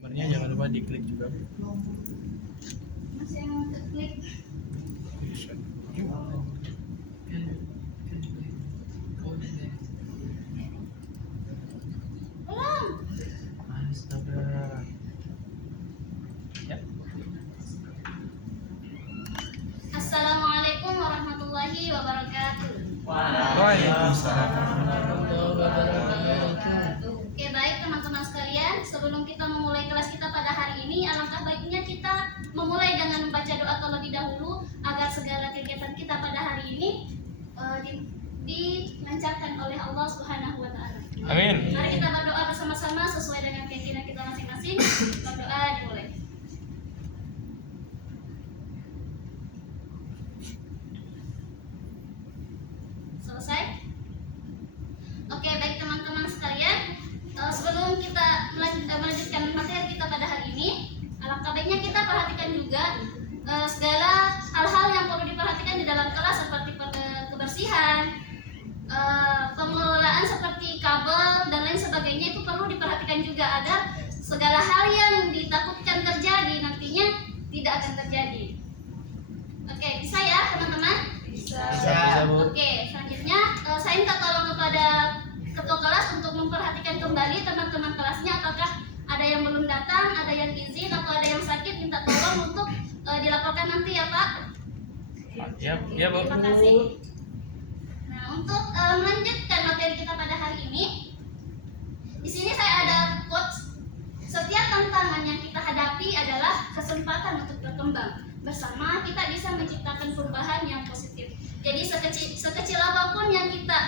Gambarnya jangan lupa diklik juga. Masih mau klik. Belum. Astaga. Ya. Assalamualaikum warahmatullahi wabarakatuh. Waalaikumsalam. Oke, baik teman-teman sekalian, sebelum kita memulai kelas kita pada hari ini, alangkah baiknya kita memulai dengan membaca doa terlebih dahulu agar segala kegiatan kita pada hari ini dilancarkan oleh Allah Subhanahu wa taala. Amin. Mari kita berdoa bersama-sama sesuai dengan keyakinan kita masing-masing. Berdoa dimulai. Selesai? Oke, baik teman-teman sekalian, sebelum kita melanjutkan materi kita pada hari ini, alangkah baiknya kita perhatikan juga segala hal-hal yang perlu diperhatikan di dalam kelas seperti kebersihan, pengelolaan seperti kabel dan lain sebagainya, itu perlu diperhatikan juga agar segala hal yang ditakutkan terjadi nantinya tidak akan terjadi. Oke, bisa ya teman-teman? Bisa, Bu. Oke, selanjutnya saya minta tolong kepada ketua kelas untuk memperhatikan kembali teman-teman kelasnya, apakah ada yang belum datang, ada yang izin atau ada yang sakit, minta tolong untuk dilaporkan nanti ya Pak. Ya, Bu. Terima kasih. Nah, untuk melanjutkan materi kita pada hari ini, di sini saya ada quotes. Setiap tantangan yang kita hadapi adalah kesempatan untuk berkembang. Bersama kita bisa menciptakan perubahan yang positif. Jadi sekecil apapun yang kita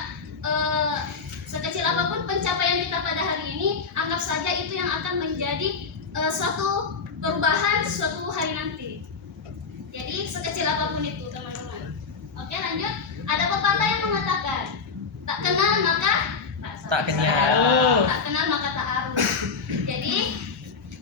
sekecil apapun pencapaian kita pada hari ini, anggap saja itu yang akan menjadi suatu perubahan suatu hari nanti. Jadi sekecil apapun itu, teman-teman. Oke, lanjut. Ada pepatah yang mengatakan, tak kenal maka Tak kenyal. tak kenal maka tak arus. Jadi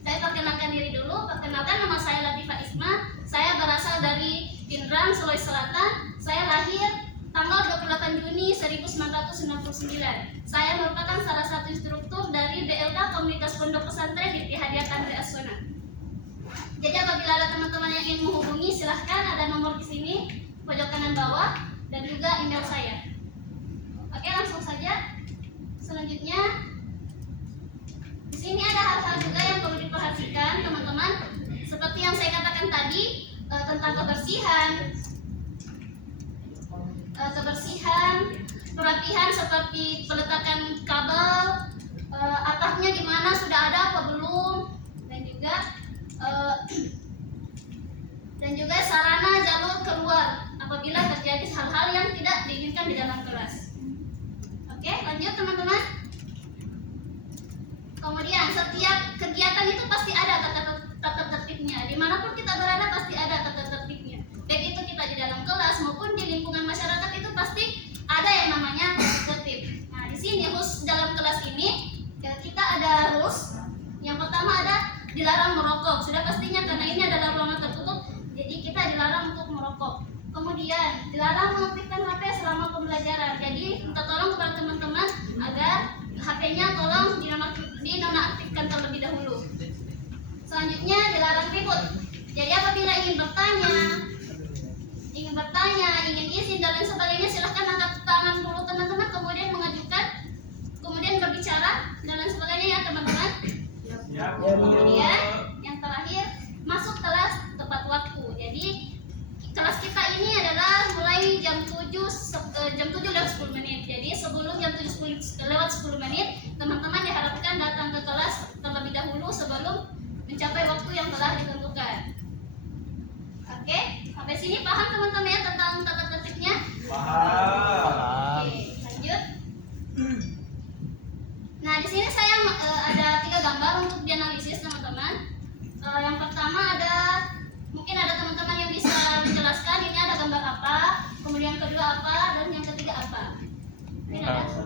saya perkenalkan diri dulu. Perkenalkan, nama saya Latifah Isma. Saya berasal dari Pindrang, Sulawesi Selatan. Saya lahir tanggal 28 Juni 1999. Saya merupakan salah satu instruktur dari BLK Komunitas Pondok Pesantren di Hadiat Andre As-Sunnah. Jadi apabila ada teman-teman yang ingin menghubungi, silahkan, ada nomor di sini pojok kanan bawah dan juga email saya. Oke, langsung saja. Selanjutnya, di sini ada hal-hal juga yang perlu diperhatikan teman-teman. Seperti yang saya katakan tadi tentang kebersihan, perapihan seperti peletakan kabel, atapnya gimana, sudah ada apa belum, dan juga sarana jalur keluar apabila terjadi hal-hal yang tidak diinginkan di dalam kelas. Oke, lanjut teman-teman. Kemudian setiap kegiatan itu pasti ada tata tertibnya. Dimanapun kita berada pasti ada tata tertibnya. Baik itu kita di dalam kelas maupun di lingkungan masyarakat, itu pasti ada yang namanya tertib. Nah, di sini rules dalam kelas ini kita ada rules. Yang pertama ada dilarang merokok. Sudah pastinya karena ini adalah ruangan tertutup, jadi kita dilarang untuk merokok. Kemudian dilarang mengaktifkan HP selama pembelajaran. Jadi minta tolong kepada teman-teman agar HP-nya tolong dinonaktifkan terlebih dahulu. Selanjutnya dilarang ribut. Jadi apabila ingin bertanya, ingin izin dan lain sebagainya, silahkan angkat tangan dulu teman-teman, kemudian mengajukan, kemudian berbicara dan lain sebagainya ya teman-teman. Kemudian yang terakhir, masuk kelas tepat waktu. Jadi kelas kita ini adalah mulai jam 7 lewat 10 menit. Jadi sebelum jam 7 lewat 10 menit, teman-teman diharapkan datang ke kelas terlebih dahulu sebelum mencapai waktu yang telah ditentukan. Oke, sampai sini paham teman-teman ya tentang tata tertibnya? Paham. Oke, lanjut. Nah, di sini saya ada 3 gambar untuk dianalisis teman-teman. Yang pertama mungkin ada teman-teman yang bisa menjelaskan ini ada gambar apa, kemudian yang kedua apa, dan yang ketiga apa.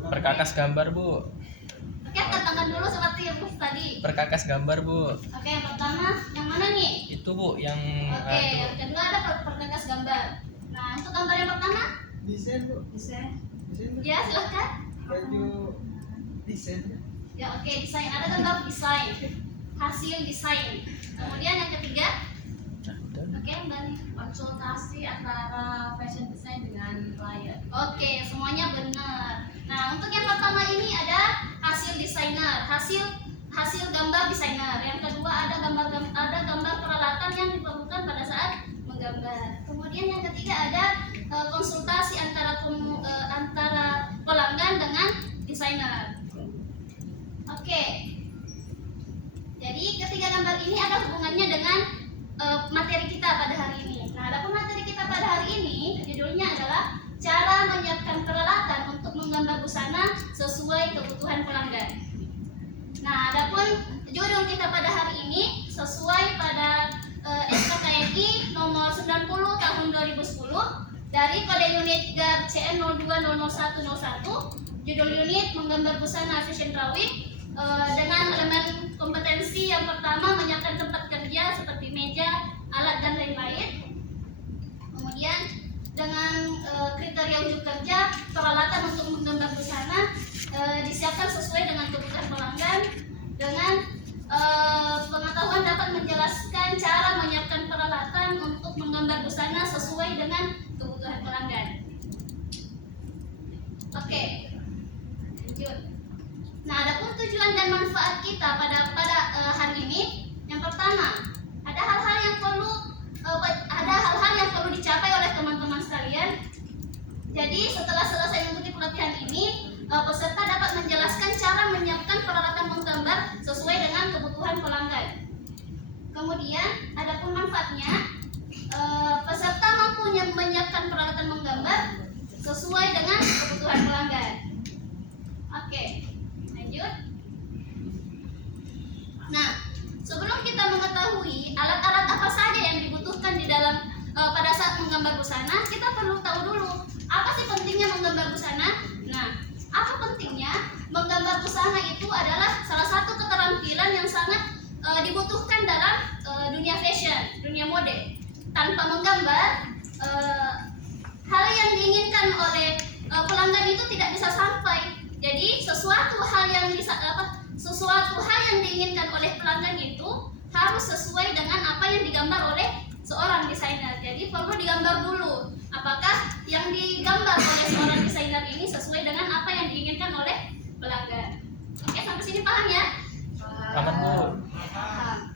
Perkakas gambar, Bu. Oke, angkat tangan dulu seperti yang tadi. Perkakas gambar, Bu. Oke, yang pertama yang mana nih? Itu, Bu, yang Oke, yang kedua ada perkakas gambar. Nah, untuk gambar yang pertama? Desain, Bu. Desain. Desain, Bu. Ya, silakan. Baju desain. Ya, oke, desain. Ada gambar desain. hasil desain. Kemudian yang ketiga, oke Mbak Nih. Konsultasi antara fashion design dengan klien. Oke, semuanya benar. Nah, untuk yang pertama ini ada hasil desainer, hasil gambar desainer. Yang kedua ada gambar peralatan yang diperlukan pada saat menggambar. Kemudian yang ketiga ada konsultasi antara pelanggan dengan desainer. Oke. Jadi ketiga gambar ini ada hubungannya dengan materi kita pada hari ini. Nah, adapun materi kita pada hari ini judulnya adalah cara menyiapkan peralatan untuk menggambar busana sesuai kebutuhan pelanggan. Nah, adapun judul kita pada hari ini sesuai pada SKKNI nomor 90 tahun 2010 dari Kode Unit GAR CN 020101, judul unit menggambar busana fashion drawing, dengan elemen kompetensi yang pertama menyiapkan tempat kerja seperti meja, alat dan lain-lain. Kemudian dengan kriteria wujud kerja, peralatan untuk menggambar busana disiapkan sesuai dengan kebutuhan pelanggan. Dengan pengetahuan dapat menjelaskan cara menyiapkan peralatan untuk menggambar busana sesuai dengan kebutuhan pelanggan. Oke, lanjut. Nah, adapun tujuan dan manfaat kita pada hari ini, yang pertama, ada hal-hal yang perlu dicapai oleh teman-teman sekalian. Jadi, setelah selesai mengikuti pelatihan ini, peserta dapat menjelaskan cara menyiapkan peralatan menggambar sesuai dengan kebutuhan pelanggan. Kemudian, adapun manfaatnya, peserta mampu menyiapkan peralatan menggambar sesuai dengan kebutuhan pelanggan. Oke. Nah, sebelum kita mengetahui alat-alat apa saja yang dibutuhkan di dalam pada saat menggambar busana, kita perlu tahu dulu apa sih pentingnya menggambar busana. Nah, apa pentingnya menggambar busana itu adalah salah satu keterampilan yang sangat dibutuhkan dalam dunia fashion, dunia mode. Tanpa menggambar, hal yang diinginkan oleh pelanggan itu tidak bisa sampai. Jadi sesuatu hal yang diinginkan oleh pelanggan itu harus sesuai dengan apa yang digambar oleh seorang desainer. Jadi perlu digambar dulu apakah yang digambar oleh seorang desainer ini sesuai dengan apa yang diinginkan oleh pelanggan. Oke, sampai sini paham ya? Paham Bu. Paham.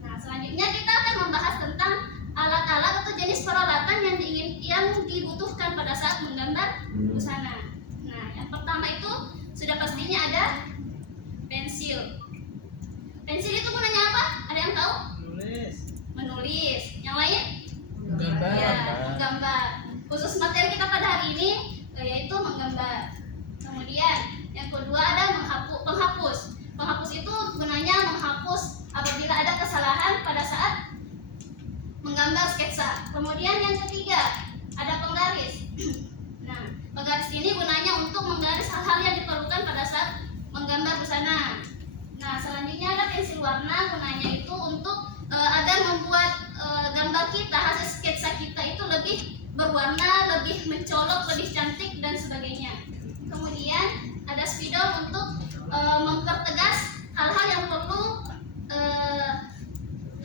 Nah, selanjutnya kita akan membahas tentang alat-alat atau jenis peralatan yang dibutuhkan pada saat menggambar busana. Nah, yang pertama itu sudah pastinya ada pensil. Pensil itu gunanya apa? Ada yang tahu? Menulis. Yang lain? Menggambar. Ya, menggambar. Khusus materi kita pada hari ini yaitu menggambar. Kemudian yang kedua ada penghapus. Penghapus itu gunanya menghapus apabila ada kesalahan pada saat menggambar sketsa. Kemudian yang ketiga ada penggaris. Nah, penggaris ini gunanya untuk menggaris hal-hal yang diperlukan pada saat menggambar busana. Nah, selanjutnya ada pensil warna, gunanya itu untuk agar membuat gambar kita, hasil sketsa kita itu lebih berwarna, lebih mencolok, lebih cantik dan sebagainya. Kemudian ada spidol untuk mempertegas hal-hal yang perlu,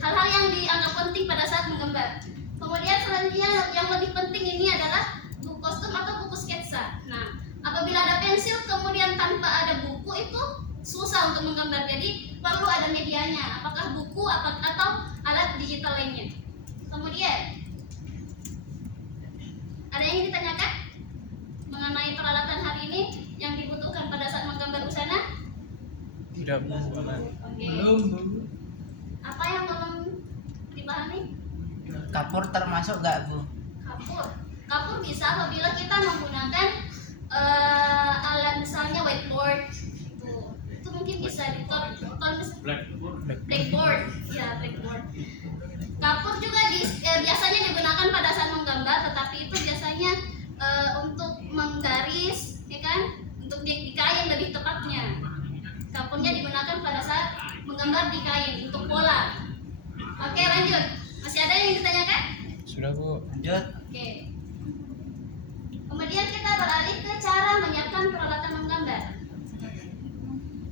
hal-hal yang dianggap penting pada saat menggambar. Kemudian selanjutnya yang lebih penting ini adalah buku kostum atau buku sketsa. Nah, apabila ada pensil kemudian tanpa ada buku itu susah untuk menggambar. Jadi perlu ada medianya, apakah buku atau alat digital lainnya. Kemudian ada yang ditanyakan mengenai peralatan hari ini yang dibutuhkan pada saat menggambar busana? Tidak Bu. Oke. Belum Bu. Apa yang belum dipahami? Kapur termasuk nggak Bu? Kapur bisa apabila kita menggunakan alat misalnya whiteboard. Itu mungkin bisa blackboard. Ya, blackboard. Kapur juga biasanya digunakan pada saat menggambar, tetapi itu biasanya untuk menggaris, ya kan? Untuk di kain lebih tepatnya. Kapurnya digunakan pada saat menggambar di kain untuk pola. Oke, lanjut. Masih ada yang ditanyakan? Sudah Bu. Lanjut. Oke. Kemudian kita beralih ke cara menyiapkan peralatan menggambar.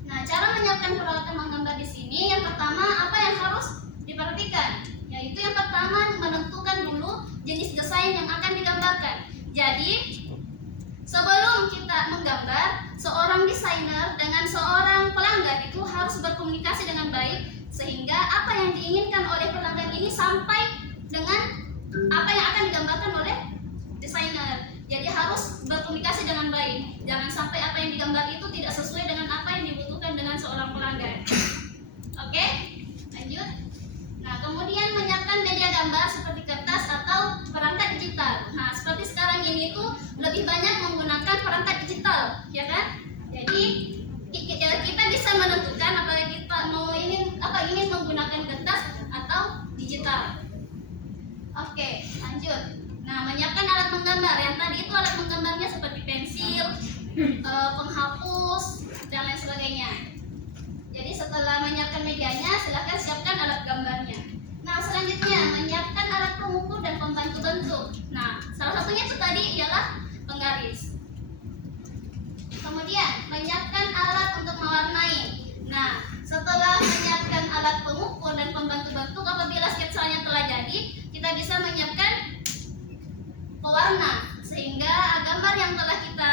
Nah, Nah, cara menyiapkan peralatan menggambar di sini yang pertama apa yang harus diperhatikan? Yaitu yang pertama menentukan dulu jenis desain yang akan digambarkan. Jadi, sebelum kita menggambar, seorang desainer dengan seorang pelanggan itu harus berkomunikasi dengan baik sehingga apa yang diinginkan oleh pelanggan ini sampai dengan apa yang akan digambarkan oleh desainer. Jadi harus berkomunikasi dengan baik. Jangan sampai apa yang digambar itu tidak sesuai dengan apa yang dibutuhkan dengan seorang pelanggan. Oke, lanjut. Nah, kemudian menyiapkan media gambar seperti kertas atau perangkat digital. Nah, seperti sekarang ini tuh lebih banyak menggunakan perangkat digital, ya kan? Jadi kita bisa menentukan apakah kita ingin menggunakan kertas atau digital. Oke, lanjut. Nah, menyiapkan alat menggambar. Yang tadi itu alat menggambarnya seperti pensil, penghapus, dan lain sebagainya. Jadi setelah menyiapkan medianya, silahkan siapkan alat gambarnya. Nah, selanjutnya menyiapkan alat pengukur dan pembantu bentuk. Nah, salah satunya itu tadi ialah penggaris. Kemudian menyiapkan alat untuk mewarnai. Nah, setelah menyiapkan alat pengukur dan pembantu bentuk, apabila sketsanya telah jadi, kita bisa menyiapkan pewarna sehingga gambar yang telah kita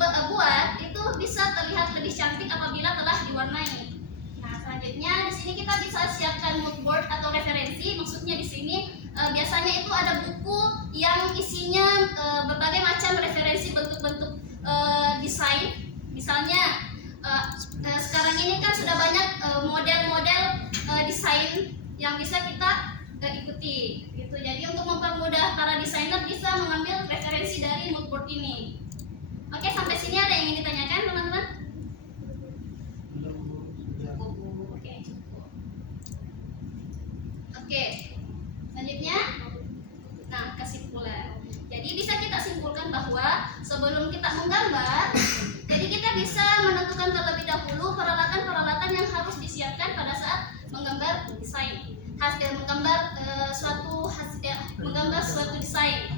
buat itu bisa terlihat lebih cantik apabila telah diwarnai. Nah, selanjutnya di sini kita bisa siapkan mood board atau referensi. Maksudnya di sini biasanya itu ada buku yang isinya berbagai macam referensi bentuk-bentuk desain. Misalnya sekarang ini kan sudah banyak model-model desain yang bisa kita ikuti gitu. Jadi untuk mempermudah para desainer bisa mengambil referensi dari mood board ini. Oke, sampai sini ada yang ingin ditanyakan teman-teman? Cukup. Oke, cukup. Oke, selanjutnya nah, kesimpulan. Jadi bisa kita simpulkan bahwa sebelum kita menggambar, jadi kita bisa menentukan terlebih dahulu peralatan-peralatan yang harus disiapkan pada saat menggambar desain. Hasil menggambar suatu desain.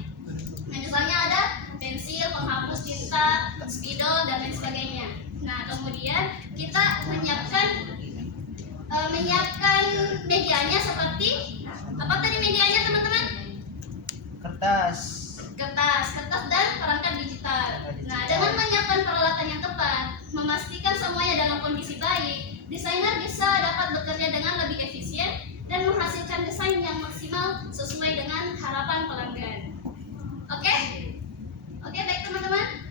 Nah, misalnya ada pensil, penghapus tinta, spidol, dan lain sebagainya. Nah, kemudian kita menyiapkan medianya seperti apa tadi medianya teman-teman? Kertas. Kertas dan perangkat digital. Nah, dengan menyiapkan peralatan yang tepat, memastikan semuanya dalam kondisi baik, desainer bisa dapat bekerja dengan lebih efisien dan menghasilkan desain yang maksimal sesuai dengan harapan pelanggan. Oke? Oke, baik teman-teman.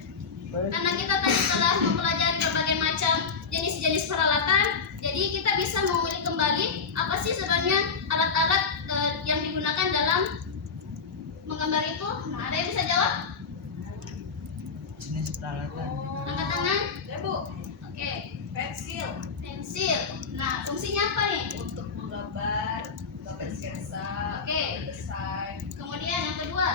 Karena kita tadi telah mempelajari berbagai macam jenis-jenis peralatan, jadi kita bisa mengulik kembali apa sih sebenarnya alat-alat yang digunakan dalam menggambar itu. Nah, ada yang bisa jawab? Jenis peralatan. Angkat tangan. Ya Bu, Oke, pensil pensil. Nah, fungsinya apa nih? untuk menggambar sketsa, Oke. desain. Kemudian yang kedua.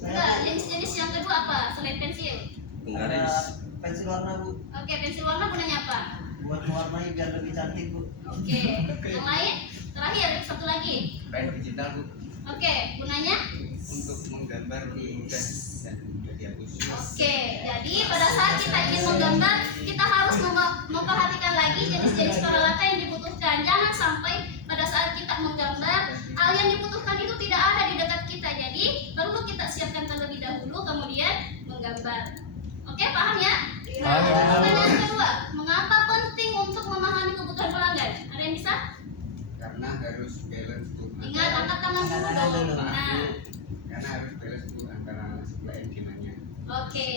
Enggak, jenis-jenis yang kedua apa selain pensil? Penggaris. Pensil warna Bu, Oke, pensil warna gunanya apa? buat mewarnai biar lebih cantik Bu. Oke, yang lain? Terakhir, satu lagi. Pen digital Bu, Oke, gunanya? untuk menggambar mudah dan mudah dihapus. Oke, jadi pada saat kita ingin menggambar, kita harus memperhatikan lagi jenis-jenis peralatan yang dibutuhkan. Jangan sampai pada saat kita menggambar, hal yang dibutuhkan itu tidak ada di dekat kita. Jadi, perlu kita siapkan terlebih dahulu, kemudian menggambar. Oke, paham ya? Nah, pertanyaan kedua, mengapa penting untuk memahami kebutuhan pelanggan? Ada yang bisa? Karena harus balance Bu. Ingat, angkat tangan dulu dong. Nah, Karena harus balance Bu antara supply and demand-nya. oke,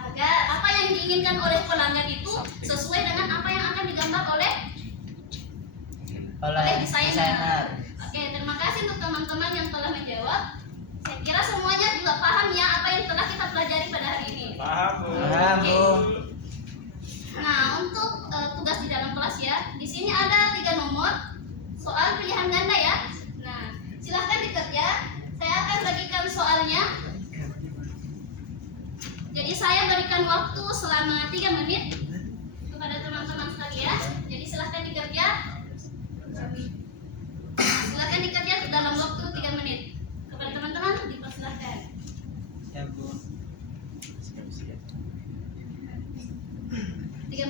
agar apa yang diinginkan oleh pelanggan itu sesuai dengan apa yang akan digambar oleh desainer. Oke, terima kasih untuk teman-teman yang telah menjawab. Saya kira semuanya juga paham ya apa yang telah kita pelajari pada hari ini. Paham, Oke. Bu. Nah, untuk tugas di dalam kelas ya, di sini ada 3 nomor soal pilihan ganda ya. Nah, silahkan dikerja. Saya akan bagikan soalnya. Jadi saya berikan waktu selama 3 menit kepada teman-teman sekalian. Jadi silahkan dikerja. Silahkan dikerja dalam waktu 3 menit. Kepada teman-teman dipersilahkan. Ya Bu. 3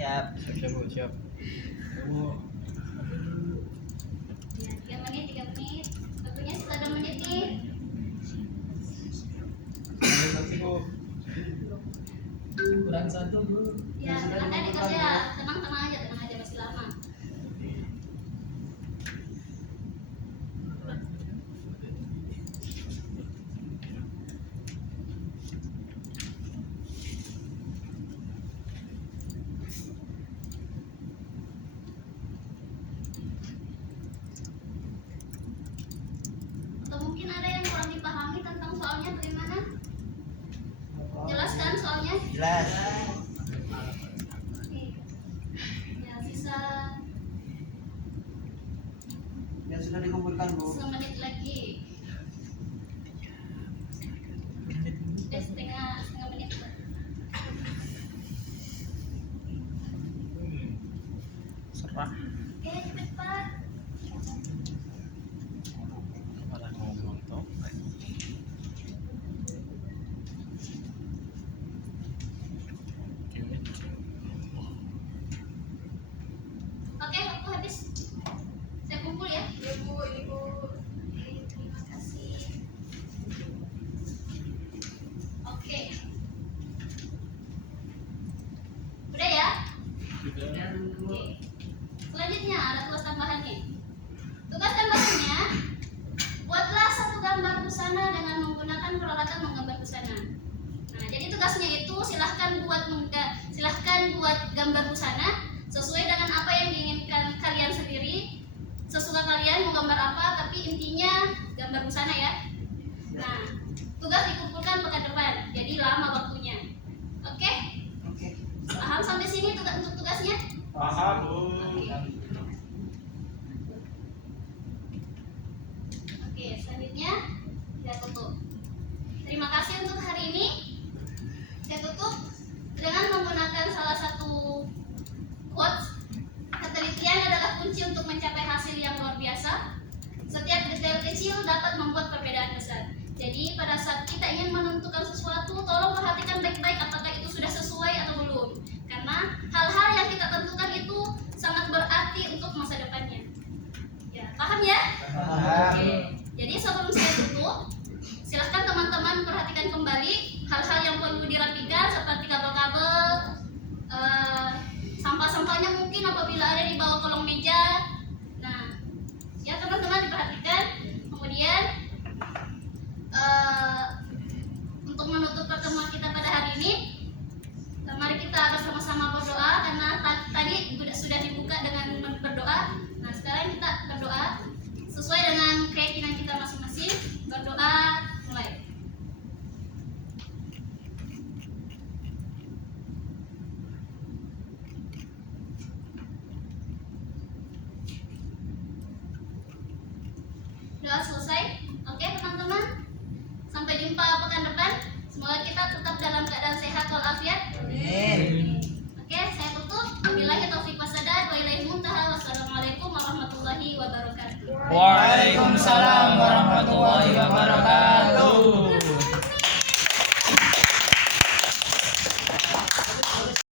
Siap. Siap Bu, siap. Bu. Ya, 3 menit. Waktunya sudah 2 menit nih. Kasih Bu. Kurang 1 Bu. Ya, silakan dikerja. Tenang aja masih lama. Atau mungkin ada yang kurang dipahami tentang soalnya bagaimana? Jelaskan soalnya. Jelas. Oke. Ya, sisa Yang sudah dikumpulkan Bu. semenit lagi. Setengah menit. Serah. Oke, cepat. Malah ngomong toh. Oke, waktu habis. Saya kumpul ya. Ya Bu, ini Bu. Oke, terima kasih. Oke. Udah ya? Oke. Selanjutnya ada tugas tambahan nih. Tugas tambahannya, buatlah satu gambar busana dengan menggunakan peralatan menggambar busana. Nah, jadi tugasnya itu silahkan buat gambar busana sesuai dengan apa yang diinginkan kalian sendiri. Sesuka kalian mau gambar apa, tapi intinya gambar busana ya. Nah, tugas dikumpulkan pekan depan, jadi lama waktunya. Oke? Oke. Paham sampai sini untuk tugasnya? Paham. Oke, selanjutnya saya tutup. Terima kasih untuk hari ini. Saya tutup dengan menggunakan salah satu quotes. Ketelitian adalah kunci untuk mencapai hasil yang luar biasa. Setiap detail kecil dapat membuat perbedaan besar. Jadi pada saat kita ingin menentukan sesuatu, tolong perhatikan baik-baik apakah itu sudah sesuai atau belum. Karena hal-hal yang kita tentukan itu sangat berarti untuk masa depannya. Ya, paham ya? Paham. Oke. Jadi sebelum saya tutup, silahkan teman-teman perhatikan kembali hal-hal yang perlu dirapikan seperti kabel-kabel, sampah-sampahnya mungkin apabila ada di bawah kolong meja. Nah, ya teman-teman diperhatikan. Kemudian untuk menutup pertemuan kita pada hari ini, mari kita bersama-sama berdoa karena tadi sudah dibuka dengan berdoa. Nah, sekarang kita berdoa sesuai dengan keyakinan kita masing-masing. Berdoa mulai. Doa selesai. Oke teman-teman, sampai jumpa pekan depan. Semoga kita tetap dalam keadaan sehat walafiat. Amin. Oke, saya tutup. Wabillahi taufiq wasadad wa ilaihi muntaha. Wassalamualaikum warahmatullahi wabarakatuh. Waalaikumsalam